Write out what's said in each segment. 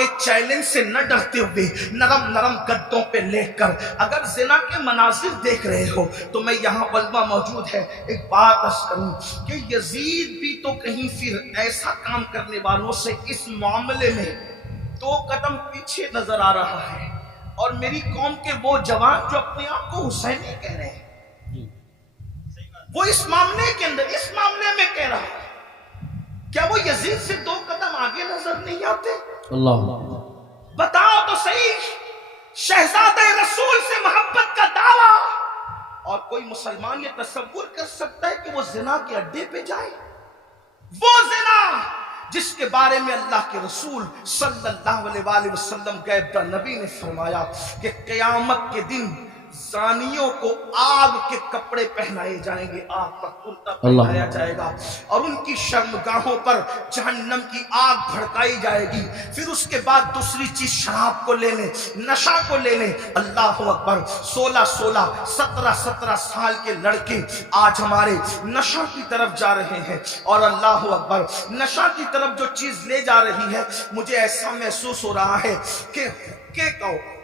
کے چیلنج سے نہ ڈرتے ہوئے نرم نرم گدوں پہ لیٹ کر اگر زنا کے مناظر دیکھ رہے ہو تو میں یہاں علماء موجود ہے ایک بات عرض کروں کہ یزید بھی تو کہیں پھر ایسا کام کرنے والوں سے اس معاملے میں 2 قدم پیچھے نظر آ رہا ہے. اور میری قوم کے وہ جوان جو اپنے آپ کو حسینی کہہ رہے ہیں وہ اس معاملے کے اندر اس معاملے میں کہہ رہا ہے کیا وہ یزید سے 2 قدم آگے نظر نہیں آتے؟ اللہ بتاؤ تو صحیح. شہزادہ رسول سے محبت کا دعویٰ اور کوئی مسلمان یہ تصور کر سکتا ہے کہ وہ زنا کے اڈے پہ جائے؟ وہ زنا جس کے بارے میں اللہ کے رسول صلی اللہ علیہ وآلہ وسلم غیب داں نبی نے فرمایا کہ قیامت کے دن زانیوں کو آگ کے کپڑے پہنائے جائیں گے, آگ کا کرتا پہنایا جائے گا اور ان کی شرمگاہوں پر جہنم کی آگ بھڑکائی جائے گی. پھر اس کے بعد دوسری چیز شراب کو لے لیں, نشہ کو لے لیں. اللہ اکبر. 16 17 سال کے لڑکے آج ہمارے نشہ کی طرف جا رہے ہیں اور اللہ اکبر نشہ کی طرف جو چیز لے جا رہی ہے مجھے ایسا محسوس ہو رہا ہے کہ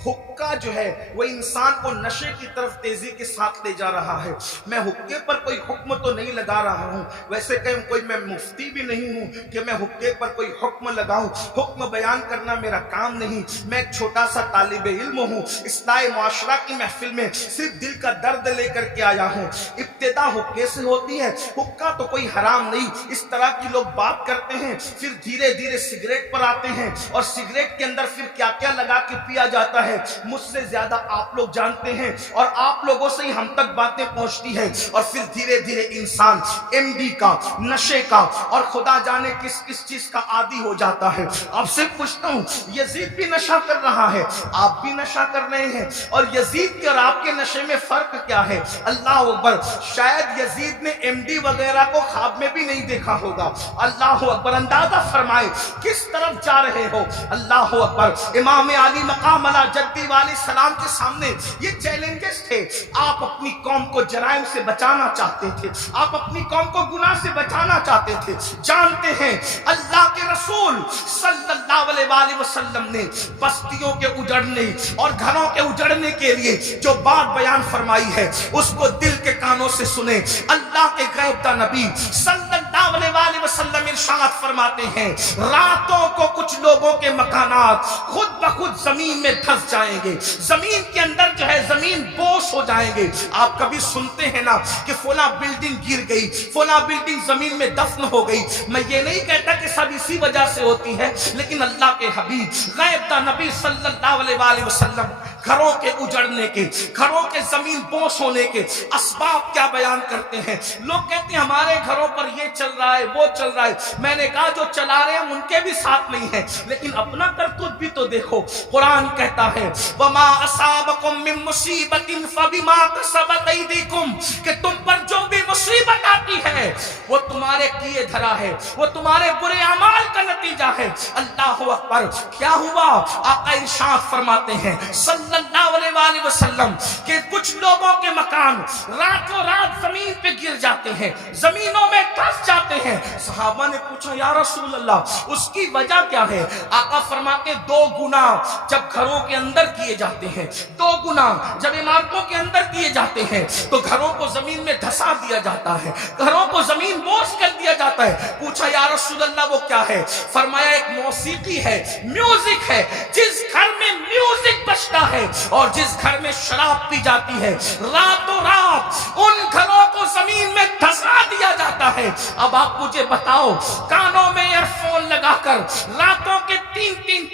حقہ جو ہے وہ انسان کو نشے کی طرف تیزی کے ساتھ لے جا رہا ہے. میں حقے پر کوئی حکم تو نہیں لگا رہا ہوں, ویسے کہ کوئی میں مفتی بھی نہیں ہوں کہ میں حقے پر کوئی حکم لگاؤں. حکم بیان کرنا میرا کام نہیں. میں ایک چھوٹا سا طالب علم ہوں. اصلاح معاشرہ کی محفل میں صرف دل کا درد لے کر کے آیا ہوں. ابتدا حقے سے ہوتی ہے. حقہ تو کوئی حرام نہیں. اس طرح کی لوگ بات کرتے ہیں پھر دھیرے دھیرے سگریٹ پر آتے ہیں اور سگریٹ کے اندر پھر کیا کیا لگا کے پیا جاتا ہے مجھ سے زیادہ آپ لوگ جانتے ہیں اور آپ لوگوں سے ہی ہم تک باتیں پہنچتی ہیں اور پھر دھیرے دھیرے انسان ایم ڈی کا, نشے کا اور خدا جانے کس کس چیز کا عادی ہو جاتا ہے. آپ سے پوچھتا ہوں یزید بھی نشہ کر رہا ہے, آپ بھی نشہ کر رہے ہیں اور یزید کے اور آپ کے نشے میں فرق کیا ہے؟ اللہ اکبر. شاید یزید نے ایم ڈی وغیرہ کو خواب میں بھی نہیں دیکھا ہوگا. اللہ اکبر. اندازہ فرمائے کس طرف جا رہے ہو. اللہ اکبر. امام علی مقام علی جدی والی سلام کے سامنے یہ چیلنجز تھے. آپ اپنی قوم کو جرائم سے بچانا چاہتے تھے, آپ اپنی قوم کو گناہ سے بچانا چاہتے تھے. جانتے ہیں اللہ کے رسول صلی اللہ علیہ وآلہ وسلم نے بستیوں کے اجڑنے اور گھروں کے اجڑنے کے لیے جو بات بیان فرمائی ہے اس کو دل کے کانوں سے سنیں. اللہ کے غیب داں نبی صلی اللہ علیہ وآلہ وسلم ارشاد فرماتے ہیں راتوں کو کچھ لوگوں کے مکانات خود بخود زمین میں دھس جائیں گے, زمین کے اندر جو ہے زمین بوس ہو جائیں گے. آپ کبھی سنتے ہیں نا کہ فلاں بلڈنگ گر گئی, فلاں بلڈنگ زمین میں دفن ہو گئی. میں یہ نہیں کہتا کہ سب اسی وجہ سے ہوتی ہے, لیکن اللہ کے حبیب غیب داں نبی صلی اللہ علیہ وآلہ وسلم گھروں کے اجڑنے کے, گھروں کے زمین بوس ہونے کے اسباب کیا بیان کرتے ہیں. لوگ کہتے ہیں ہمارے گھروں پر یہ چل رہا ہے وہ چل رہا ہے. میں نے کہا جو چلا رہے ہیں ان کے بھی ساتھ نہیں ہے, لیکن اپنا کرتوت بھی تو دیکھو. قرآن کہتا ہے وما اصابکم من مصیبت فبما کسبت ایدیکم, کہ تم پر جو بھی مصیبت آتی ہے وہ تمہارے کیے دھرا ہے, وہ تمہارے برے اعمال کا نتیجہ ہے. اللہ اکبر. کیا ہوا؟ آقا ارشاد فرماتے ہیں صلی اللہ علیہ وآلہ وسلم کہ کچھ لوگوں کے مکان راتوں رات زمین پہ گر جاتے ہیں, زمینوں میں دھس جاتے ہیں. صحابہ نے پوچھا یا رسول اللہ اس کی وجہ کیا ہے؟ آقا فرماتے 2 گناہ جب گھروں کے اندر کیے جاتے ہیں, 2 گناہ جب عمارتوں کے اندر کیے جاتے ہیں تو گھروں کو زمین میں دھسا دیا جاتا ہے, گھروں کو زمین بوس کر دیا جاتا ہے. پوچھا یا رسول اللہ وہ کیا ہے؟ فرمایا ایک موسیقی ہے, میوزک ہے. جس گھر میں میوزک بجتا ہے اور جس گھر میں شراب پی جاتی ہے راتوں رات ان گھروں کو زمین میں دھسا دیا جاتا ہے. اب آپ مجھے بتاؤ کانوں میں ایئر فون لگا کر راتوں کے 3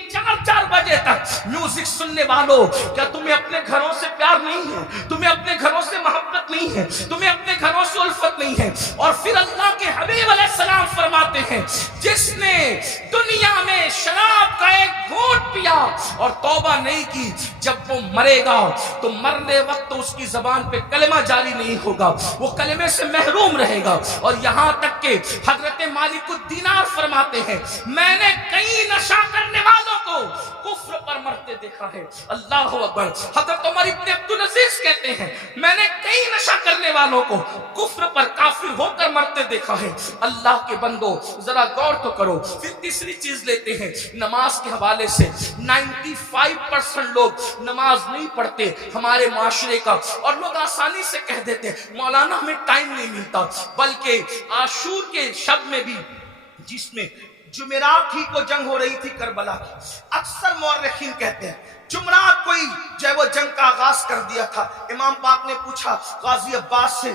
4 بجے تک میوزک سننے والوں, کیا تمہیں اپنے گھروں سے پیار نہیں ہے؟ تمہیں اپنے گھروں سے محبت نہیں ہے؟ تمہیں اپنے گھروں سے الفت نہیں ہے؟ اور پھر اللہ کے حبیب علیہ السلام فرماتے ہیں جس نے دنیا میں شراب کا ایک گھونٹ پیا اور توبہ نہیں کی, جب وہ مرے گا تو مرنے وقت اس کی زبان پہ کلمہ جاری نہیں ہوگا, وہ کلمے سے محروم رہے گا. اور یہاں تک کہ حضرت مالک الدینار فرماتے ہیں میں نے کئی نشہ کرنے والوں کو کفر پر مرتے دیکھا ہے. اللہ اکبر. حضرت عمر ابن عبدالعزیز کہتے ہیں میں نے کئی نشہ کرنے والوں کو کفر پر کافر ہو کر مرتے دیکھا ہے. اللہ کے بندو ذرا غور تو کرو. پھر تیسری چیز لیتے ہیں نماز کے حوالے سے. 95% لوگ نماز نہیں پڑھتے ہمارے معاشرے کا, اور لوگ آسانی سے کہہ دیتے مولانا ہمیں ٹائم نہیں ملتا. بلکہ عاشور کے شب میں بھی, جس میں جمعرات ہی کو جنگ ہو رہی تھی کربلا کی, اکثر مورخین کہتے ہیں جمعرات کوئی جو ہے وہ جنگ کا آغاز کر دیا تھا. امام پاک نے پوچھا غازی عباس سے,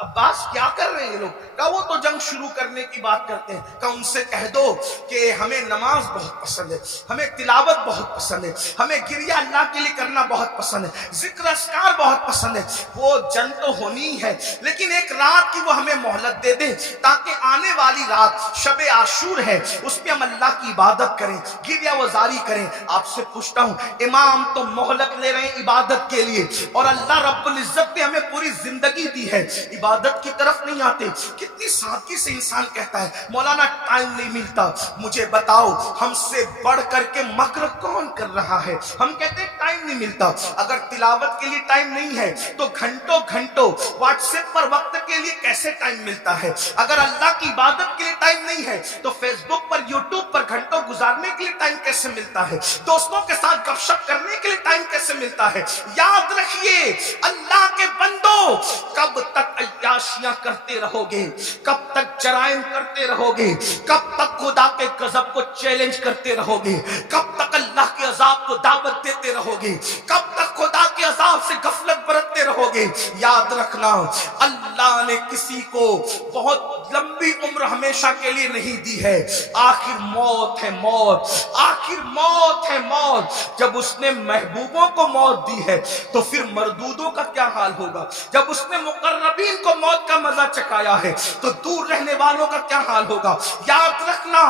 عباس کیا کر رہے ہیں یہ لوگ؟ کہا وہ تو جنگ شروع کرنے کی بات کرتے ہیں. کہا ان سے کہہ دو کہ ہمیں نماز بہت پسند ہے, ہمیں تلاوت بہت پسند ہے, ہمیں گریہ اللہ کے لیے کرنا بہت پسند ہے, ذکر اذکار بہت پسند ہے. وہ جنگ تو ہونی ہے لیکن ایک رات کی وہ ہمیں مہلت دے دے تاکہ آنے والی رات شب عاشور ہے اس پہ ہم اللہ کی عبادت کریں, گریہ وزاری کریں. آپ سے پوچھتا ہوں امام تو مہلت لے رہے ہیں عبادت کے لیے, اور اللہ رب العزت نے ہمیں پوری زندگی دی ہے, عبادت کی طرف نہیں آتے. کتنی سادگی سے انسان کہتا ہے مولانا ٹائم نہیں ملتا. مجھے بتاؤ ہم سے بڑھ کر کے مکر کون کر رہا ہے؟ ہم کہتے ہیں ٹائم نہیں ملتا. اگر تلاوت کے لیے ٹائم نہیں ہے تو گھنٹوں گھنٹوں واٹس ایپ پر وقت کے لیے کیسے ٹائم ملتا ہے؟ اگر اللہ کی عبادت کے لیے ٹائم نہیں ہے تو فیس بک پر, یوٹیوب پر گھنٹوں گزارنے کے لیے ٹائم کیسے ملتا ہے؟ دوستوں کے ساتھ گپ شپ کرنے کے لیے ٹائم کیسے ملتا ہے؟ یاد رکھیے اللہ کے بندو, کب تک عیاشیاں کرتے رہو گے, کب تک جرائم کرتے رہو گے, کب تک خدا کے غضب کو چیلنج کرتے رہو گے, کب تک اللہ کے عذاب کو دعوت دیتے رہو گے, کب تک خدا کے عذاب سے غفلت برتتے رہو گے؟ یاد رکھنا اللہ نے کسی کو بہت لمبی عمر ہمیشہ کے لیے نہیں دی ہے. آخر موت ہے موت, آخر موت ہے موت. جب اس نے محبوبوں کو موت دی ہے تو پھر مردودوں کا کیا حال ہوگا؟ جب اس نے مقربین کو موت کا مزہ چکھایا ہے تو دور رہنے والوں کا کیا حال ہوگا؟ یاد رکھنا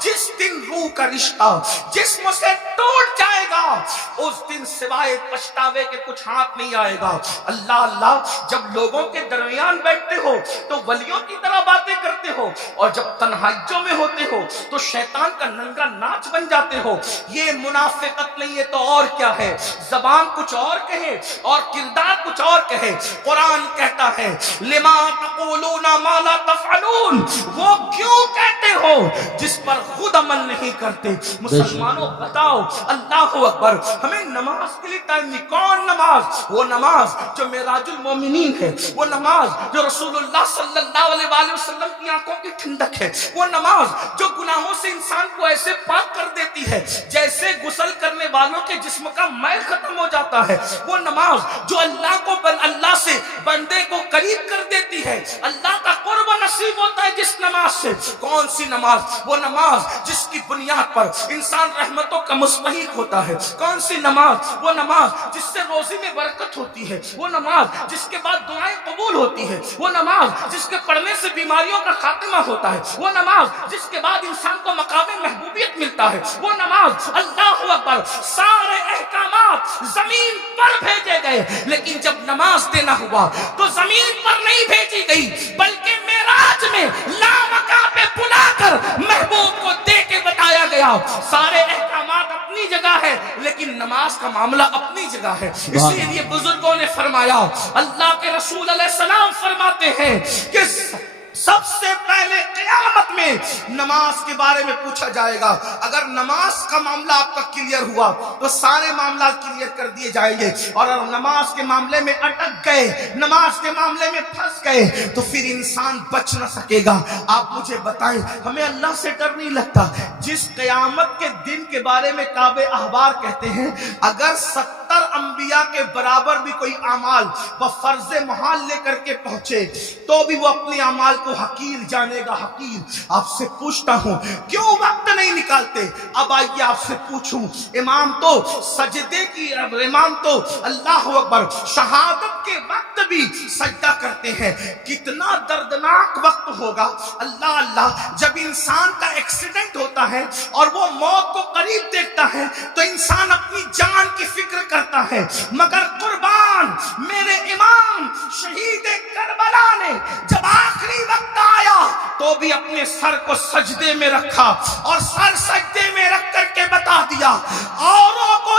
جس دن روح کا رشتہ جسم سے ٹوٹ جائے گا اس دن سوائے پچھتاوے کے کچھ ہاتھ نہیں آئے گا. اللہ اللہ, جب لوگوں کے درمیان بیٹھتے ہو تو ولیوں کی طرح باتیں کرتے ہو, اور جب تنہائیوں میں ہوتے ہو تو شیطان کا ننگا ناچ بن جاتے ہو. یہ منافقت نہیں ہے تو اور کیا ہے؟ زبان کچھ اور کہے اور کردار کچھ اور کہے. قرآن کہتا ہے لما تقولون ما لا تفعلون, وہ کیوں کہتے ہو جس پر خود عمل نہیں کرتے. مسلمانوں بتاؤ, اللہ اکبر, ہمیں نماز کے لیے ٹائم نہیں. کون نماز؟ وہ نماز جو معراج المومنین ہے, وہ نماز جو رسول اللہ صلی اللہ علیہ وآلہ وسلم کی آنکھوں کی ٹھنڈک ہے, وہ نماز جو گناہوں سے انسان کو ایسے پاک کر دیتی ہے جیسے غسل کرنے والوں کے جسم کا میل ختم ہو جاتا ہے, وہ نماز جو اللہ سے بندے کو قریب کر دیتی ہے, اللہ کا قرب نصیب ہوتا ہے جس نماز سے. کون سی نماز؟ وہ نماز جس کی بنیاد پر انسان رحمتوں کا مستحق ہوتا ہے. کون سی نماز؟ وہ نماز جس سے روزی میں برکت ہوتی ہے, وہ نماز جس کے بعد دعائیں قبول ہوتی ہے, وہ نماز جس کے پڑھنے سے بیماریوں کا خاتمہ ہوتا ہے, وہ نماز جس کے بعد انسان کو مقام محبوبیت ملتا ہے, وہ نماز. اللہ اکبر, سارے احکامات زمین پر بھیجے گئے لیکن جب نماز دینا ہوا تو زمین پر نہیں بھیجی گئی بلکہ معراج میں لامکاں پہ بلا کر محبوب کو دے کے بتایا گیا. سارے احکامات اپنی جگہ ہے لیکن نماز کا معاملہ اپنی جگہ ہے. اسی لیے بزرگوں نے فرمایا, اللہ کے رسول علیہ السلام فرماتے ہیں کہ سب سے پہلے قیامت میں نماز کے بارے میں پوچھا جائے گا. اگر نماز کا معاملہ آپ کا کلیئر ہوا تو سارے معاملات کلیئر کر دیے جائیں گے, اور اگر نماز کے معاملے میں اٹک گئے, نماز کے معاملے میں پھنس گئے تو پھر انسان بچ نہ سکے گا. آپ مجھے بتائیں, ہمیں اللہ سے ڈر نہیں لگتا؟ جس قیامت کے دن کے بارے میں کعب احبار کہتے ہیں اگر 70 انبیاء کے برابر بھی کوئی اعمال بفرض محال لے کر کے پہنچے تو بھی وہ اپنے اعمال کو حقیر جانے گا, حقیر. آپ سے پوچھتا ہوں کیوں وقت نہیں نکالتے؟ اب آئیے آپ سے پوچھوں, امام تو سجدے کی, امام تو اللہ اکبر شہادت کے وقت بھی سجدہ کرتے ہیں. کتنا دردناک وقت ہوگا اللہ اللہ جب انسان کا ایکسیڈنٹ ہوتا ہے اور وہ موت کو قریب دیکھتا ہے تو انسان اپنی جان کی فکر کرتا ہے, مگر قربان میرے امام شہید کربلا نے جب آخری وقت آیا تو بھی اپنے سر کو سجدے میں رکھا اور سر سجدے میں رکھ کر کے بتا دیا اوروں کو